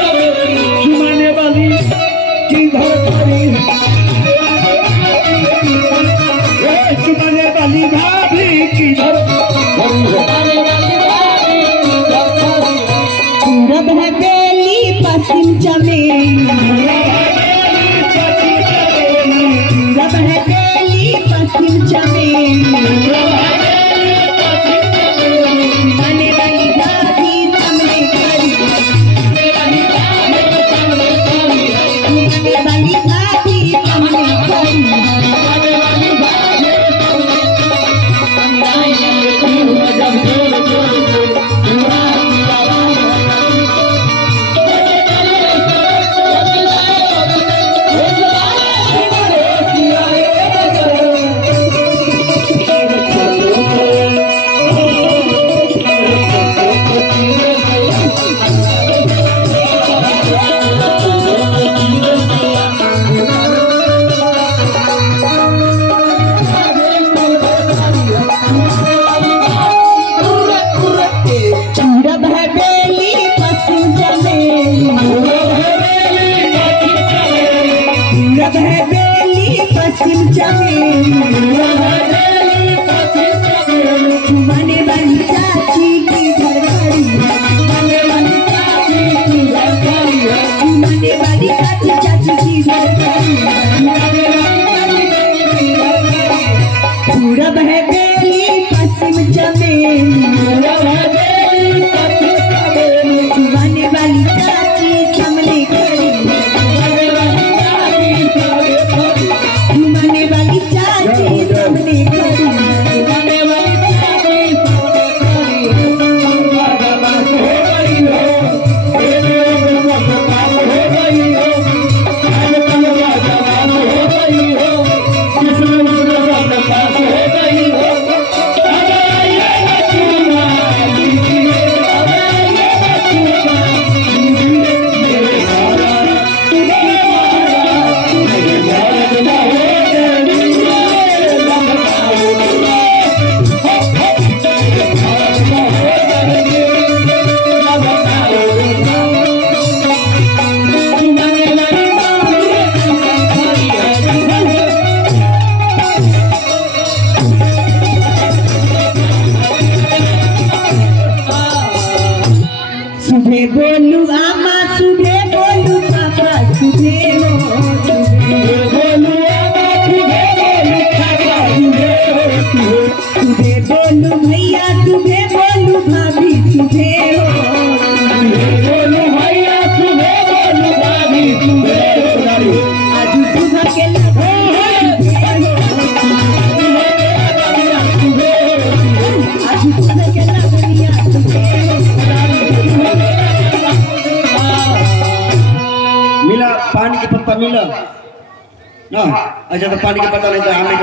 चुमाने वाली की घर खड़ी चुमाने वाली भाभी की घर पूरब है बेली पश्चिम चमेली पूरब है बेली पश्चिम चमेली पश्चिम चुमाने वाली चाची की घर खड़ी चुमाने वाली चाची चाची की घर खड़ी पूरब है बेली पश्चिम चमेली चुमाने वाली चाची सामने खड़ी चुमाने वाली चाची सामने खड़ी सुबह बोलू आमा सुबह बोलू पापा सुबह बोलू आमा सुबह बोलू पापा सुबह बोलू भैया सुबह बोलू भाभी सुबह बोलू भैया सुबह बोलू भाभी सुबह आज सुबह के लगे आज सुबह के लगनिया मिला पानी के पत्ता मिला ना अच्छा तो पानी के पत्ता नहीं तो हमें